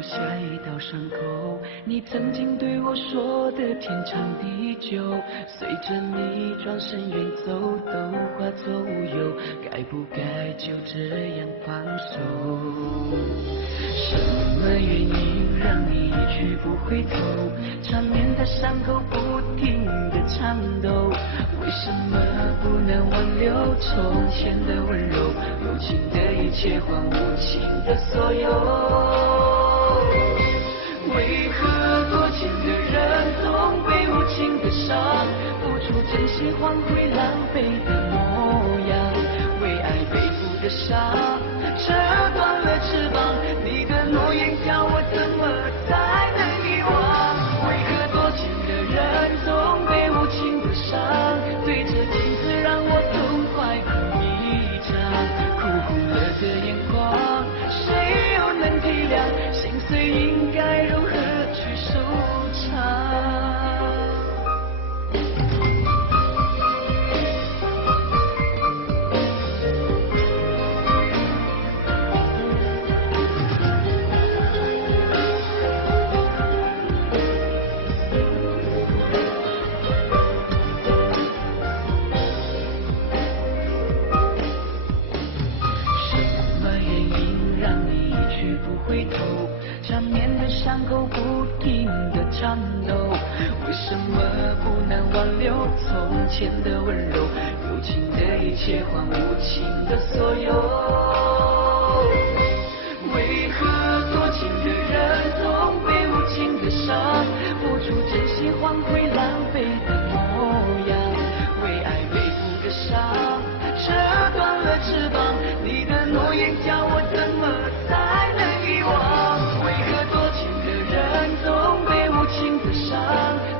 留下一道伤口。你曾经对我说的天长地久，随着你转身远走，都化作乌有。该不该就这样放手？什么原因让你一去不回头？缠绵的伤口不停地颤抖，为什么不能挽留从前的温柔？有情的一切换无情的所有。为何多情的人总被无情的伤？付出真心换回狼狈的模样，为爱背负的伤，扯断了翅膀。你的诺言叫我怎么才能遗忘？为何多情的人总被无情的伤？对着镜子让我痛快哭一场，哭红了的眼眶，谁又能体谅？心碎应该如何去收场？缠绵的伤口不停地颤抖，为什么不能挽留从前的温柔？有情的一切换无情的所有。为何多情的人总被无情的伤？付出真心换回狼狈的模样，为爱背负的伤，扯断了翅膀。你的诺言叫我怎么才能遗忘？为何多情的人总被无情的伤？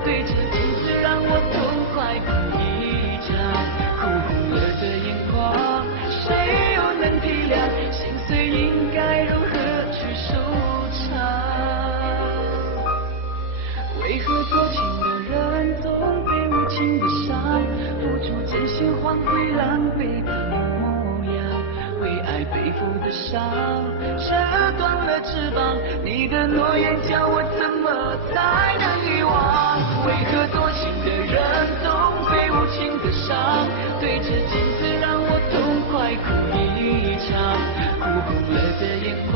对着镜子让我痛快哭一场，哭红了的眼眶，谁又能体谅？心碎应该如何去收场？为何多情的人总被无情的伤？付出真心换回狼狈的模样，为爱背负的伤，扯断了翅膀。你的诺言叫我怎么才能遗忘？为何多情的人总被无情的伤？对着镜子让我痛快哭一场，哭红了的眼眶。